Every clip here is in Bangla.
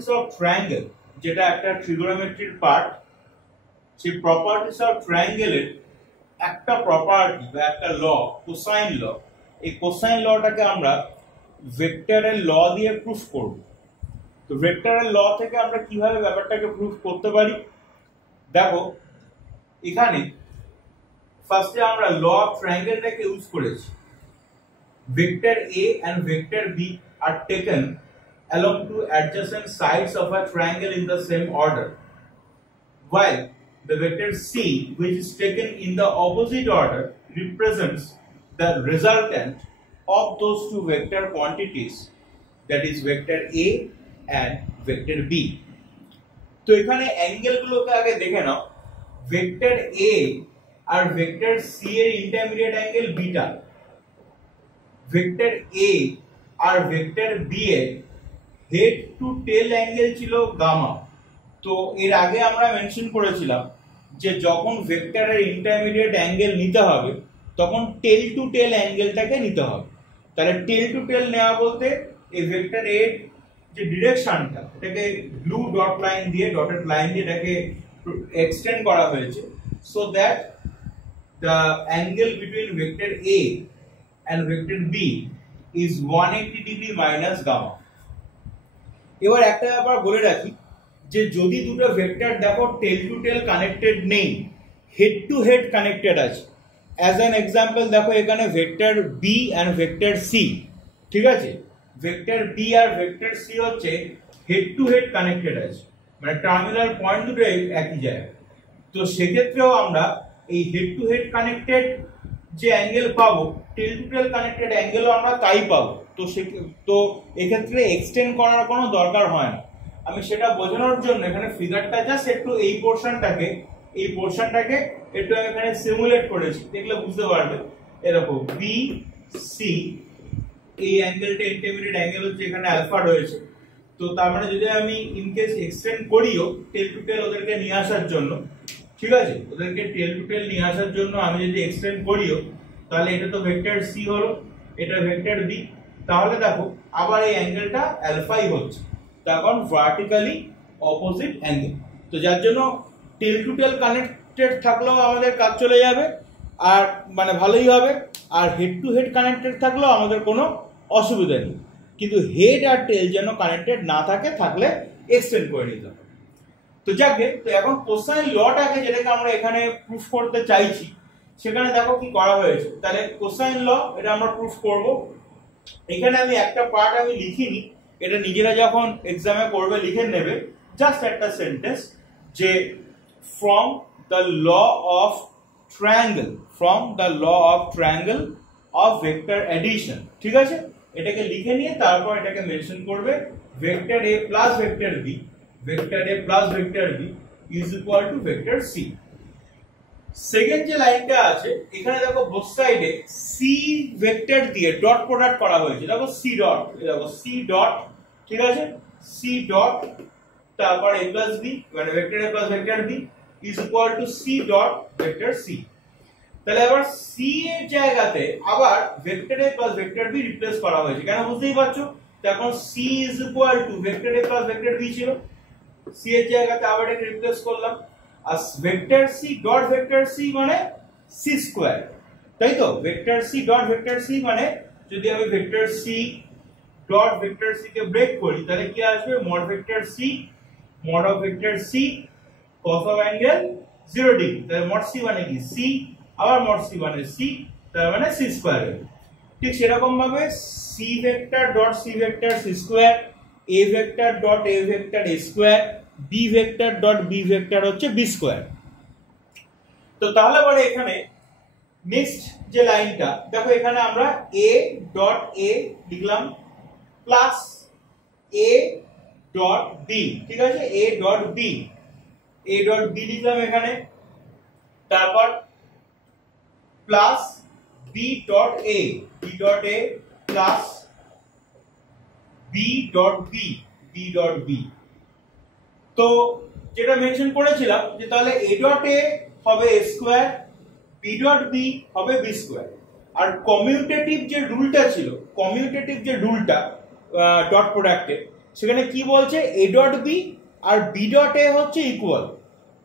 প্রপার্টিস অফ ট্রায়াঙ্গেল, যেটা একটা ট্রিগোনোমেট্রির পার্ট, সেই প্রপার্টিস অফ ট্রায়াঙ্গেলের একটা প্রপার্টি বা একটা ল, কোসাইন ল। এই কোসাইন লটাকে আমরা ভেক্টরের ল দিয়ে প্রুফ করব। তো ভেক্টরের ল থেকে আমরা কিভাবে ব্যাপারটাকে প্রুফ করতে পারি, দেখো এখানে ফার্স্টে আমরা ল অফ ট্রায়াঙ্গেলটাকে ইউজ করেছি। Vector A and vector B are taken along two adjacent sides of a triangle in the same order, while the vector C, which is taken in the opposite order, represents the resultant of those two vector quantities, that is vector A and vector B. তো এখানে অ্যাঙ্গেলগুলোকে আগে দেখে নাও। ভেক্টর A আর ভেক্টর C এর intermediate angle beta, vector A আর ভেক্টর B এর হেড টু টেল অ্যাঙ্গেল ছিল গামা। তো এর আগে আমরা মেনশন করেছিলাম যে যখন ভেক্টরের ইন্টারমিডিয়েট অ্যাঙ্গেল নিতে হবে তখন টেল টু টেল অ্যাঙ্গেলটাকে নিতে হবে। তাহলে টেল টু টেল নেওয়া বলতে এই ভেক্টর এর যে ডিরেকশনটা, এটাকে ব্লু ডট লাইন দিয়ে, ডটেড লাইন দিয়ে এটাকে এক্সটেন্ড করা হয়েছে, so that the angle between vector A and vector B is 180 degree minus gamma. এবার একটা ব্যাপার বলে রাখি যে যদি দুটো ভেক্টর দেখো টেল টু টেল কানেক্টেড নেই, হেড টু হেড কানেক্টেড আছে, অ্যাজ অ্যান এক্সাম্পল দেখো এখানে vector B and vector C, ঠিক আছে, ভেক্টর B আর ভেক্টর C হচ্ছে হেড টু হেড কানেক্টেড আছে, মানে টার্মিনাল পয়েন্ট দুটো একই জায়গায়। তো সেক্ষেত্রেও আমরা এই হেড টু হেড কানেক্টেড যে অ্যাঙ্গেল পাবো, টেল টু টেল কানেক্টেড অ্যাঙ্গেলও আমরা তাই পাবো। তো এক্ষেত্রে এক্সটেন্ড করার কোনো দরকার হয় না। আমি সেটা বোঝানোর জন্য এখানে ফিগারটা জাস্ট একটু এই পোর্শনটাকে একটু এখানে সিমুলেট করেছি, দেখলে বুঝতে পারবে। এরকম বি সি, এই অ্যাঙ্গেলটা ইন্টারমিডিয়েট অ্যাঙ্গেল হচ্ছে, এখানে আলফা রয়েছে। তো তার মানে যদি আমি ইনকেস এক্সটেন্ড করিও টেল টু টেল ওদেরকে নিয়ে আসার জন্য, ঠিক আছে, ওদেরকে টেল টু টেল নিয়ে আসার জন্য আমি যদি এক্সটেন্ড করিও, তাহলে এটা তো ভেক্টর সি হলো, এটা ভেক্টর বি, তাহলে দেখো আবার এই অ্যাঙ্গেলটা অ্যালফাই হচ্ছে, তখন ভার্টিক্যালি অপোজিট অ্যাঙ্গেল। তো যার জন্য টেল টু টেল কানেক্টেড থাকলেও আমাদের কাজ চলে যাবে, আর মানে ভালোই হবে, আর হেড টু হেড কানেক্টেড থাকলেও আমাদের কোনো অসুবিধা নেই। কিন্তু হেড আর টেল যেন কানেক্টেড না থাকে, থাকলে এক্সটেন্ড করে নিতে হবে। তো যাকে, তো এখন কোসাইন লটাকে যেটাকে আমরা এখানে প্রুফ করতে চাইছি, সেখানে দেখো কি করা হয়েছে। তাহলে কোসাইন ল এটা আমরা প্রুফ করব। এখানে আমি একটা পার্ট আমি লিখিনি, এটা নিজেরা যখন এক্সামে করবে লিখে নেবে, জাস্ট একটা সেন্টেন্স যে from the law of triangle of vector addition, ঠিক আছে, এটাকে লিখে নিয়ে তারপর এটাকে মেনশন করবে vector A plus vector B, vector A plus vector B is equal to vector C. Second যে লাইনটা আছে এখানে দেখো বোথ সাইডে C ভেক্টর দিয়ে ডট প্রোডাক্ট করা হয়েছে। দেখো C ডট, দেখো C ডট, ঠিক আছে, C ডট তারপর A plus B, মানে vector A plus vector B is equal to C dot vector C. তাহলে এবার C এর জায়গাতে আবার vector A plus vector B replace করা হয়েছে, কেন বুঝতেই পারছো। তখন C is equal to vector A plus vector B ছিল, C এর জায়গাতে আবার এটা রিপ্লেস করলাম, আর vector C dot vector C মানে C স্কয়ার, তাই তো। Vector C dot vector C মানে যদি আমি vector C dot vector C কে ব্রেক করি, তাহলে কি আসবে, mod vector C mod of vector C cos of angle 0 degree. তাহলে mod C মানে কি C, আবার mod C মানে C, তার মানে C স্কয়ার। ঠিক সেরকম ভাবে C vector dot C vector C square, A vector dot A vector A square, B vector dot B vector হচ্ছে B স্কয়ার। তো তাহলে পরে এখানে নেক্সট যে লাইনটা দেখো, এখানে আমরা A ডট A লিখলাম প্লাস A ডট B, ঠিক আছে, A ডট B লিখলাম এখানে, তারপর plus B dot A plus B dot B। তো যেটা মেনশন করেছিলাম যে তাহলে A ডট A হবে A square, B dot B হবে B স্কয়ার। আর কমিউটেটিভ যে রুলটা ছিল, ডট প্রোডাক্টে, সেখানে কি বলছে a ডট b আর b ডট a হচ্ছে ইকুয়াল।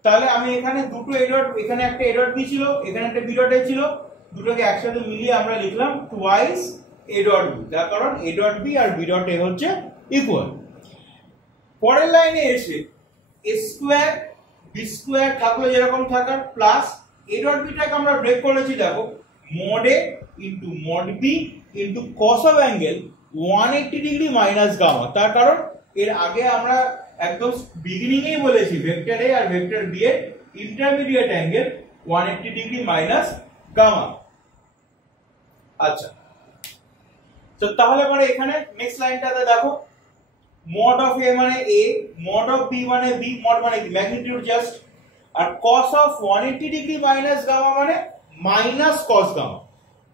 তাহলে আমি এখানে দুটো a ডট, এখানে একটা a ডট b ছিল, এখানে একটা b ডট a ছিল, দুটোকে একসাথে মিলিয়ে আমরা লিখলাম টুয়াইস a ডট b, তার কারণ a ডট b আর b ডট a হচ্ছে ইকুয়াল। পরের লাইনে এসে a স্কয়ার b স্কয়ার থাকলো যেরকম থাকার, প্লাস a ডট b টাকে আমরা ব্রেক করেছি, দেখো mod a into mod b into cos of angle 180 degree minus gamma. তার কারণ এর আগে আমরা একদম বিগিনিং এই বলেছি ভেক্টর a আর ভেক্টর b এর intermediate angle 180 degree minus gamma. আচ্ছা, তো তাহলে পরে এখানে নেক্সট লাইনটাতে দেখো mod অফ a মানে a, mod অফ b মানে b, mod মানে কি ম্যাগনিটিউড জাস্ট, আর cos of 180 degree minus gamma মানে মাইনাস cos গামা।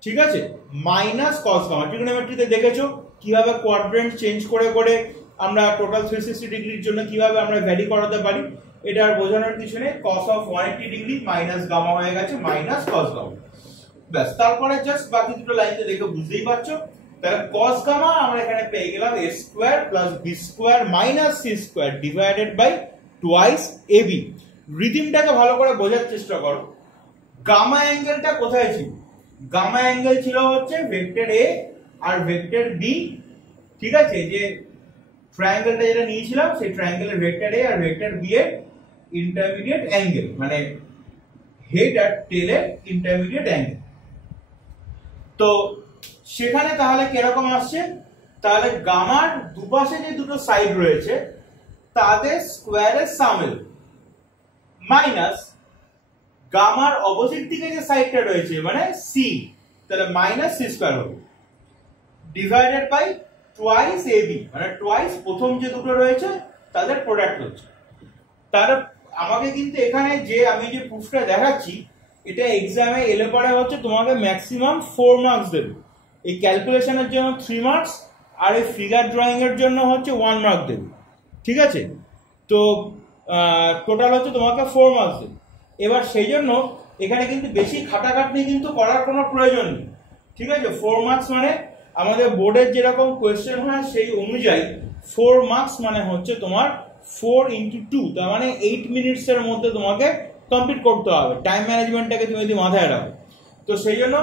ঠিক আছে, মাইনাস cos গামা। ট্রিগোনোমেট্রিতে দেখেছো কিভাবে কোয়াড্রেন্ট চেঞ্জ করে করে আমরা টোটাল 360 ডিগ্রির জন্য কিভাবে আমরা ভ্যারি করাতে পারি। এটা আর বোঝানোর কিছু নেই, cos of 180 degree minus gamma হয়ে গেছে মাইনাস cos গামা। ব্যাস, তারপরে জাস্ট বাকি দুটো লাইনতে দেখে বুঝতেই পারছো। তাহলে cos গামা আমরা এখানে পেয়ে গেলাম a square plus b square minus c square divided by twice ab। রিদিমটাকে ভালো করে বোঝার চেষ্টা করো। গামা অ্যাঙ্গেলটা কোথায় ছিল? গামা অ্যাঙ্গেল ছিল হচ্ছে ভেক্টর a আর ভেক্টর b। ঠিক আছে, যে ট্রায়াঙ্গেলটা যেটা নিয়েছিলাম সেই ট্রায়াঙ্গেলের ভেক্টর a আর ভেক্টর b এর ইন্টারমিডিয়েট অ্যাঙ্গেল, মানে হেড আর টেলের ইন্টারমিডিয়েট অ্যাঙ্গেল। তো সেখানে তাহলে কিরকম আসছে? তাহলে গামার দুপাশে যে দুটো সাইড রয়েছে তাদের স্কোয়ারের সামেল মাইনাস গামার অপোজিট দিকে যে সাইডটা রয়েছে মানে সি, তাহলে মাইনাস সি স্কয়ার হবে ডিভাইডেড বাই টুয়াইস এবি, মানে টুয়াইস প্রথম যে দুটো রয়েছে তাদের প্রোডাক্ট হচ্ছে। তার আমাকে কিন্তু এখানে যে আমি যে প্রুফটা দেখাচ্ছি এটা এক্সামে এলে পরে হচ্ছে তোমাকে ম্যাক্সিমাম 4 মার্কস দেবে। এই ক্যালকুলেশনের জন্য 3 মার্কস আর এই ফিগার ড্রয়িং এর জন্য হচ্ছে 1 মার্ক দেবে। ঠিক আছে, তো টোটাল হচ্ছে তোমাকে 4 মার্কস দেবে। এবার সেই জন্য এখানে কিন্তু বেশি খাটাখাটনি কিন্তু করার কোনো প্রয়োজন নেই। ঠিক আছে, 4 মার্কস মানে আমাদের বোর্ডের যেরকম কোয়েশ্চেন হয় সেই অনুযায়ী 4 মার্কস মানে হচ্ছে তোমার 4 ইন্টু 2, তার মানে 8 মিনিটস এর মধ্যে তোমাকে কমপ্লিট করতে হবে। টাইম ম্যানেজমেন্টটাকে তুমি যদি মাথায় রাখো, তো সেই জন্য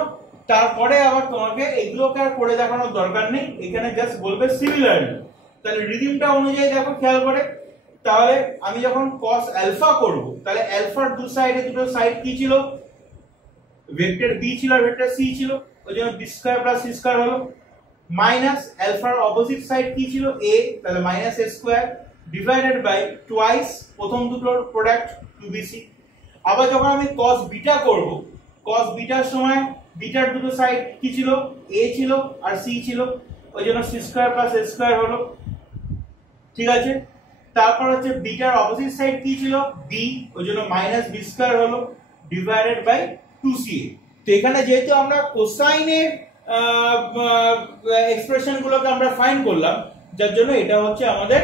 তারপরে আবার তোমাকে এগুলোকে আর করে দেখানোর দরকার নেই, এখানে জাস্ট বলবে সিমিলারলি। তাহলে রিদিমটা অনুযায়ী দেখো খেয়াল করে, তাহলে আমি যখন cos আলফা করব তাহলে আলফার দু সাইডে দুটো সাইড কি ছিল? ভেক্টর b ছিল আর ভেক্টর c ছিল, ওই জন্য b square plus c square হলো, মাইনাস আলফার অপোজিট সাইড কি ছিল a, তাহলে minus a square divided by twice প্রথম দুটোর প্রোডাক্ট 2bc। আবার যখন আমি cos বিটা করব, cos বিটার সময় বিটার দুটো সাইড কি ছিল? a ছিল আর c ছিল, ওই জন্য c square plus a square হলো। ঠিক আছে, তারপর হচ্ছে বিটার অপোজিট সাইড কি ছিল? b, ওই জন্য মাইনাস b স্কয়ার হলো ডিভাইডেড বাই 2ca। তো এখানে যেহেতু আমরা কোসাইনের এক্সপ্রেশন গুলোকে আমরা ফাইন্ড করলাম, যার জন্য এটা হচ্ছে আমাদের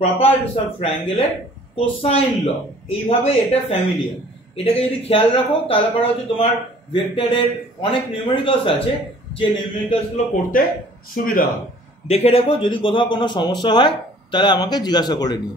প্রপার্টিস অফ ট্রায়াঙ্গেলের কোসাইন ল। এইভাবে এটা ফ্যামিলিয়ার, এটাকে যদি খেয়াল রাখো তাহলে পরে হচ্ছে তোমার ভেক্টরের অনেক নিউমেরিক্যালস আছে যে নিউমেরিক্যালস গুলো করতে সুবিধা হবে। দেখে রেখো, যদি কোথাও কোনো সমস্যা হয় তাহলে আমাকে জিজ্ঞাসা করে নিও।